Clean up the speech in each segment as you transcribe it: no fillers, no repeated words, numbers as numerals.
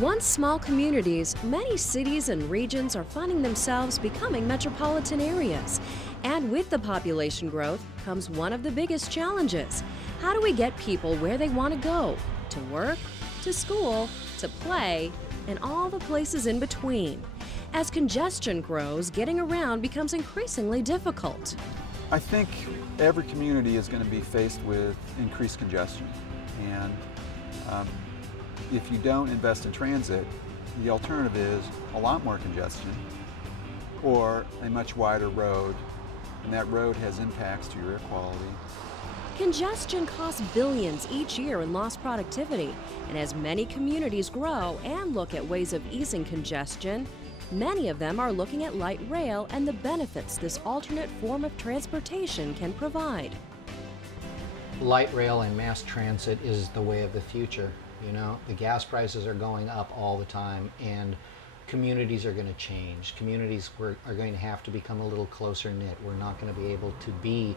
Once small communities, many cities and regions are finding themselves becoming metropolitan areas. And with the population growth comes one of the biggest challenges. How do we get people where they want to go? To work, to school, to play, and all the places in between. As congestion grows, getting around becomes increasingly difficult. I think every community is going to be faced with increased congestion. And if you don't invest in transit, the alternative is a lot more congestion or a much wider road, and that road has impacts to your air quality. Congestion costs billions each year in lost productivity, and as many communities grow and look at ways of easing congestion, many of them are looking at light rail and the benefits this alternate form of transportation can provide. Light rail and mass transit is the way of the future. You know, the gas prices are going up all the time, and communities are going to change. Communities are going to have to become a little closer knit. We're not going to be able to be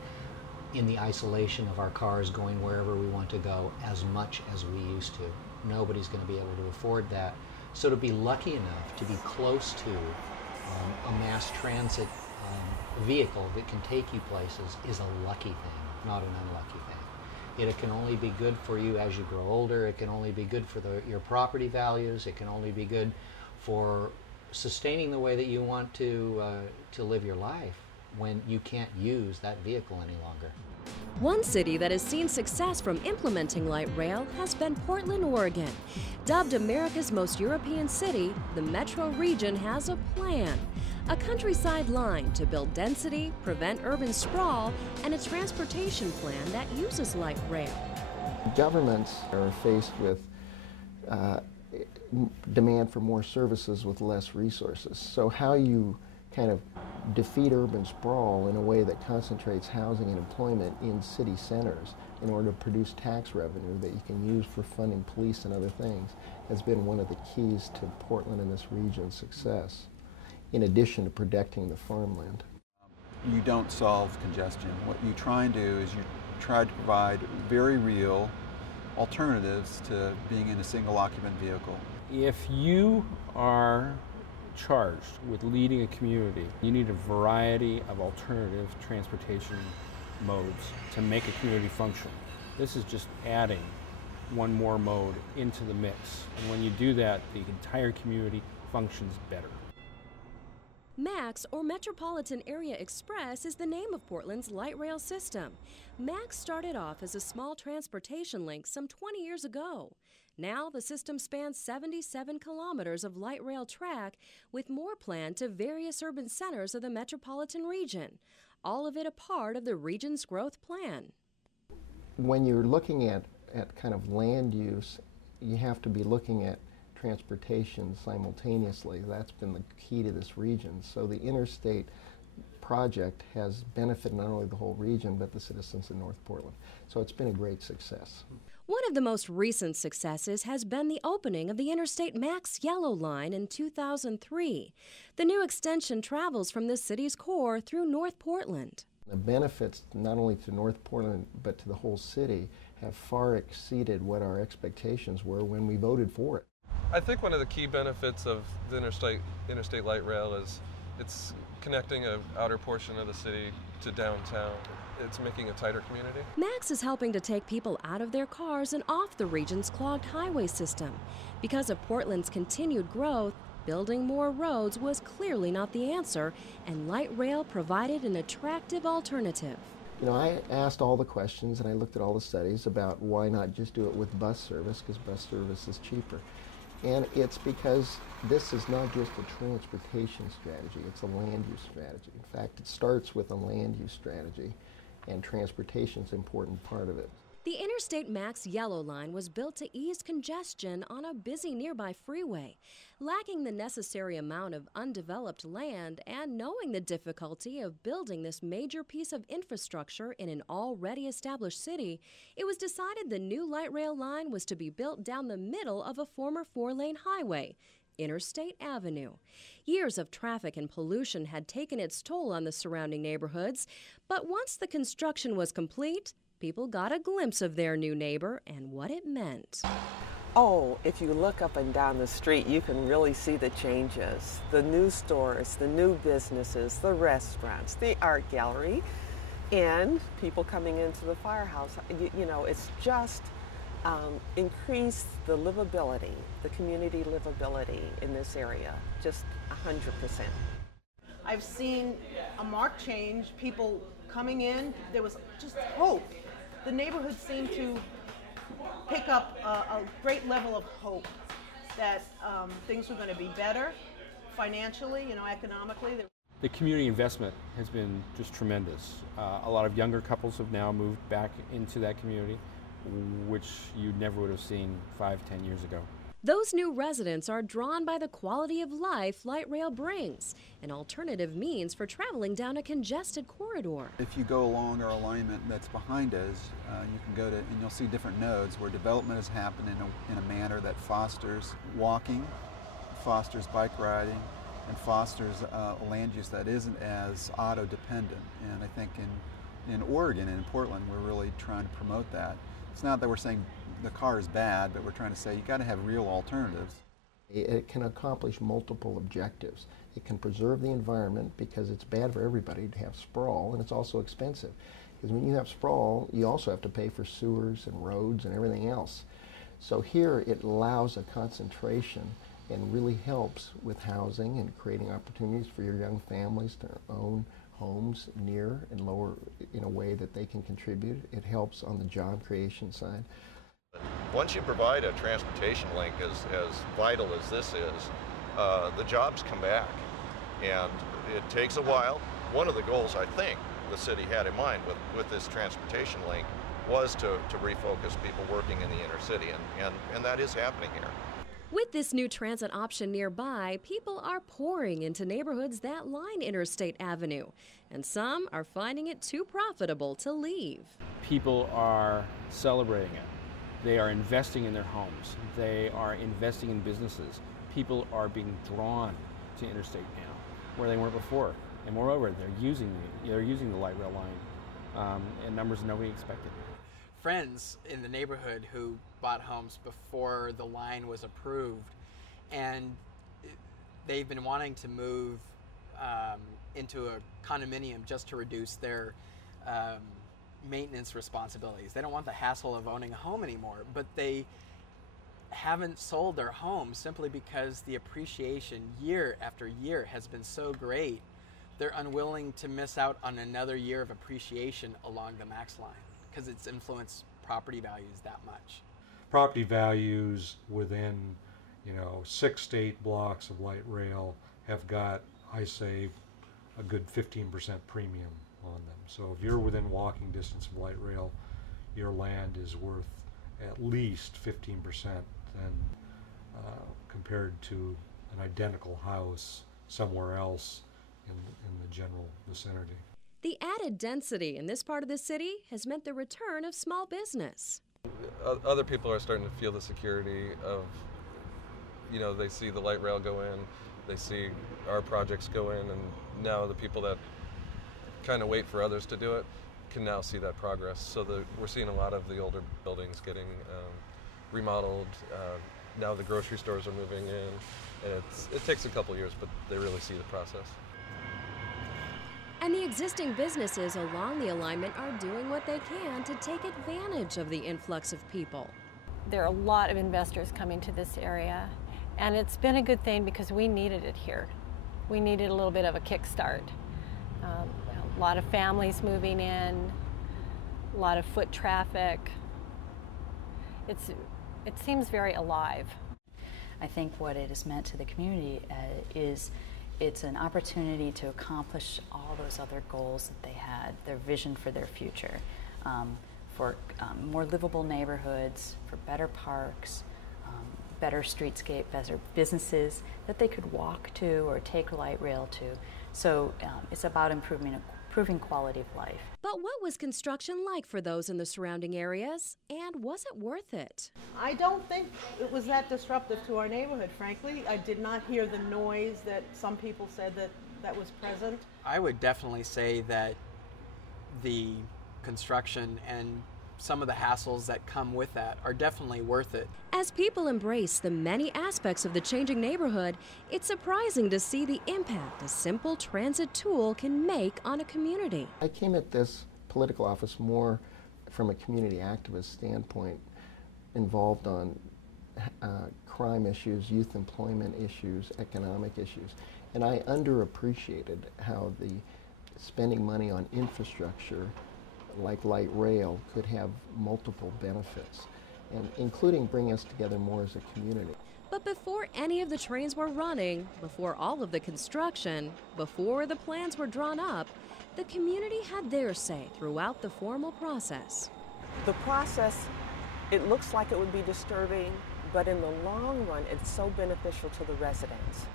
in the isolation of our cars going wherever we want to go as much as we used to. Nobody's going to be able to afford that. So to be lucky enough to be close to a mass transit vehicle that can take you places is a lucky thing, not an unlucky thing. It can only be good for you as you grow older. It can only be good for your property values. It can only be good for sustaining the way that you want to live your life when you can't use that vehicle any longer. One city that has seen success from implementing light rail has been Portland, Oregon. Dubbed America's most European city, the metro region has a plan. A countryside line to build density, prevent urban sprawl, and a transportation plan that uses light rail. Governments are faced with demand for more services with less resources. So how you kind of defeat urban sprawl in a way that concentrates housing and employment in city centers in order to produce tax revenue that you can use for funding police and other things has been one of the keys to Portland and this region's success, in addition to protecting the farmland. You don't solve congestion. What you try and do is you try to provide very real alternatives to being in a single occupant vehicle. If you are charged with leading a community, you need a variety of alternative transportation modes to make a community function. This is just adding one more mode into the mix. And when you do that, the entire community functions better. MAX, or Metropolitan Area Express, is the name of Portland's light rail system. MAX started off as a small transportation link some 20 years ago. Now the system spans 77 kilometers of light rail track, with more planned to various urban centers of the metropolitan region, all of it a part of the region's growth plan. When you're looking at kind of land use, you have to be looking at transportation simultaneously. That's been the key to this region. So the interstate project has benefited not only the whole region, but the citizens in North Portland. So it's been a great success. One of the most recent successes has been the opening of the Interstate Max Yellow Line in 2003. The new extension travels from the city's core through North Portland. The benefits, not only to North Portland, but to the whole city, have far exceeded what our expectations were when we voted for it. I think one of the key benefits of the interstate light rail is it's connecting an outer portion of the city to downtown. It's making a tighter community. MAX is helping to take people out of their cars and off the region's clogged highway system. Because of Portland's continued growth, building more roads was clearly not the answer, and light rail provided an attractive alternative. You know, I asked all the questions and I looked at all the studies about why not just do it with bus service, because bus service is cheaper. And it's because this is not just a transportation strategy, it's a land use strategy. In fact, it starts with a land use strategy, and transportation is an important part of it. The Interstate Max Yellow Line was built to ease congestion on a busy nearby freeway. Lacking the necessary amount of undeveloped land and knowing the difficulty of building this major piece of infrastructure in an already established city, it was decided the new light rail line was to be built down the middle of a former four-lane highway, Interstate Avenue. Years of traffic and pollution had taken its toll on the surrounding neighborhoods, but once the construction was complete, people got a glimpse of their new neighbor and what it meant. Oh, if you look up and down the street, you can really see the changes. The new stores, the new businesses, the restaurants, the art gallery, and people coming into the firehouse. You know, it's just increased the livability, the community livability in this area, just 100%. I've seen a marked change, people coming in, there was just hope. The neighborhood seemed to pick up a great level of hope that things were going to be better financially, you know, economically. The community investment has been just tremendous. A lot of younger couples have now moved back into that community, which you never would have seen 5-10 years ago. Those new residents are drawn by the quality of life light rail brings, an alternative means for traveling down a congested corridor. If you go along our alignment that's behind us, you can go to, and you'll see different nodes where development has happened in a manner that fosters walking, fosters bike riding, and fosters a land use that isn't as auto-dependent. And I think in Oregon and in Portland, we're really trying to promote that. It's not that we're saying the car is bad, but we're trying to say you got to have real alternatives. It can accomplish multiple objectives. It can preserve the environment because it's bad for everybody to have sprawl, and it's also expensive. Because when you have sprawl, you also have to pay for sewers and roads and everything else. So here it allows a concentration and really helps with housing and creating opportunities for your young families to own homes near and lower in a way that they can contribute. It helps on the job creation side. Once you provide a transportation link as vital as this is, the jobs come back. And it takes a while. One of the goals I think the city had in mind with this transportation link was to refocus people working in the inner city, and that is happening here. With this new transit option nearby, people are pouring into neighborhoods that line Interstate Avenue, and some are finding it too profitable to leave. People are celebrating it. They are investing in their homes. They are investing in businesses. People are being drawn to Interstate now, where they weren't before. And moreover, they're using the light rail line in numbers nobody expected. Friends in the neighborhood who bought homes before the line was approved, and they've been wanting to move into a condominium just to reduce their maintenance responsibilities. They don't want the hassle of owning a home anymore, but they haven't sold their home simply because the appreciation year after year has been so great. They're unwilling to miss out on another year of appreciation along the Max line because it's influenced property values that much. Property values within, 6 to 8 blocks of light rail have got, I say, a good 15% premium on them. So if you're within walking distance of light rail, your land is worth at least 15% than compared to an identical house somewhere else in the general vicinity. The added density in this part of the city has meant the return of small business. Other people are starting to feel the security of, they see the light rail go in, they see our projects go in, and now the people that kind of wait for others to do it can now see that progress. So we're seeing a lot of the older buildings getting remodeled. Now the grocery stores are moving in, and it takes a couple years, but they really see the process. And the existing businesses along the alignment are doing what they can to take advantage of the influx of people. There are a lot of investors coming to this area, and it's been a good thing because we needed it here. We needed a little bit of a kickstart. A lot of families moving in, a lot of foot traffic. It seems very alive. I think what it has meant to the community is it's an opportunity to accomplish all those other goals that they had, their vision for their future, for more livable neighborhoods, for better parks, better streetscape, better businesses that they could walk to or take light rail to. So it's about improving quality of life. But what was construction like for those in the surrounding areas, and was it worth it? I don't think it was that disruptive to our neighborhood, frankly. I did not hear the noise that some people said that was present. I would definitely say that the construction and some of the hassles that come with that are definitely worth it. As people embrace the many aspects of the changing neighborhood, it's surprising to see the impact a simple transit tool can make on a community. I came at this political office more from a community activist standpoint, involved on crime issues, youth employment issues, economic issues. And I underappreciated how the spending money on infrastructure like light rail could have multiple benefits, and including bring us together more as a community. But before any of the trains were running, before all of the construction, before the plans were drawn up, the community had their say throughout the formal process. The process, it looks like it would be disturbing, but in the long run, it's so beneficial to the residents,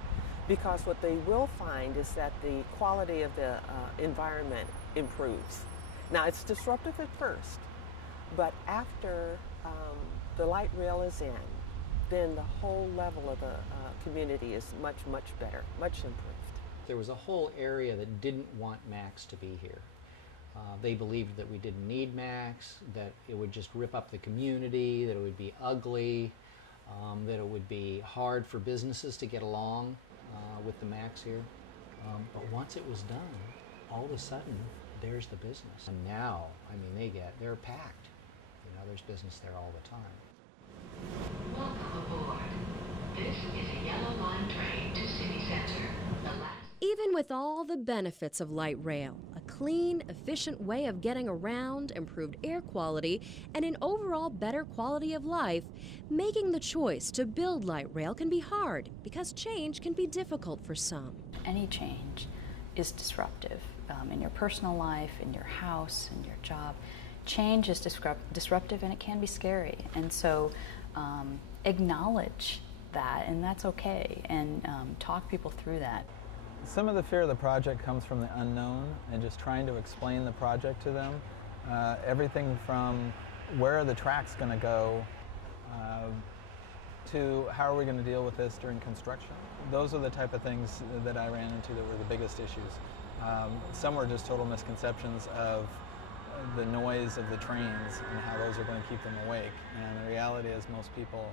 because what they will find is that the quality of the environment improves. Now, it's disruptive at first, but after the light rail is in, then the whole level of the community is much, much better, much improved. There was a whole area that didn't want Max to be here. They believed that we didn't need Max, that it would just rip up the community, that it would be ugly, that it would be hard for businesses to get along with the Max here. But once it was done, all of a sudden, there's the business. And now, I mean, they're packed. You know, there's business there all the time. Welcome aboard. This is a Yellow Line train to City Center. Even with all the benefits of light rail, a clean, efficient way of getting around, improved air quality, and an overall better quality of life, making the choice to build light rail can be hard because change can be difficult for some. Any change is disruptive in your personal life, in your house, in your job. Change is disruptive, and it can be scary. And so acknowledge that, and that's okay, and talk people through that. Some of the fear of the project comes from the unknown and just trying to explain the project to them. Everything from where are the tracks going to go to how are we going to deal with this during construction. Those are the type of things that I ran into that were the biggest issues. Some were just total misconceptions of the noise of the trains and how those are going to keep them awake. And the reality is most people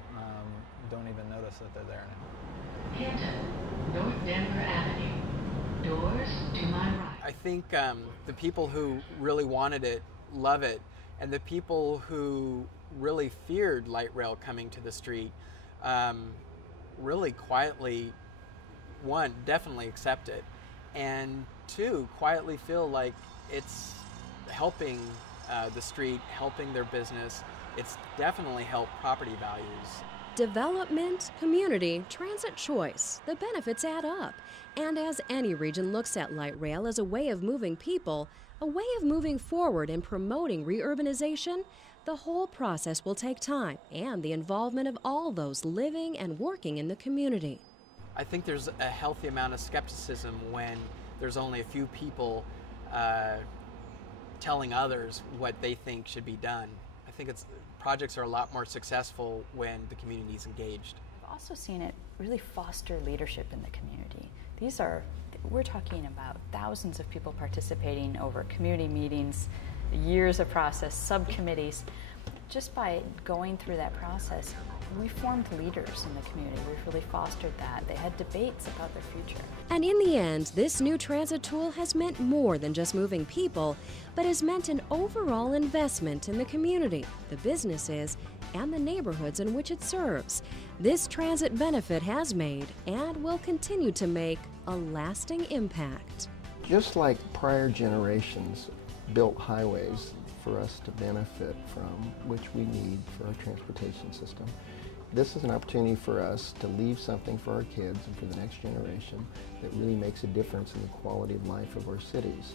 don't even notice that they're there now. Hinton, North Denver Avenue. Doors to my right. I think the people who really wanted it love it, and the people who really feared light rail coming to the street really quietly, one, definitely accept it, and two, quietly feel like it's helping the street, helping their business. It's definitely helped property values. Development, community, transit choice, the benefits add up. And as any region looks at light rail as a way of moving people, a way of moving forward and promoting reurbanization, the whole process will take time and the involvement of all those living and working in the community. I think there's a healthy amount of skepticism when there's only a few people telling others what they think should be done. I think projects are a lot more successful when the community is engaged. I've also seen it really foster leadership in the community. We're talking about thousands of people participating over community meetings, years of process, subcommittees. Just by going through that process, we formed leaders in the community. We've really fostered that. They had debates about their future. And in the end, this new transit tool has meant more than just moving people, but has meant an overall investment in the community, the businesses, and the neighborhoods in which it serves. This transit benefit has made and will continue to make a lasting impact. Just like prior generations built highways for us to benefit from, which we need for our transportation system, this is an opportunity for us to leave something for our kids and for the next generation that really makes a difference in the quality of life of our cities.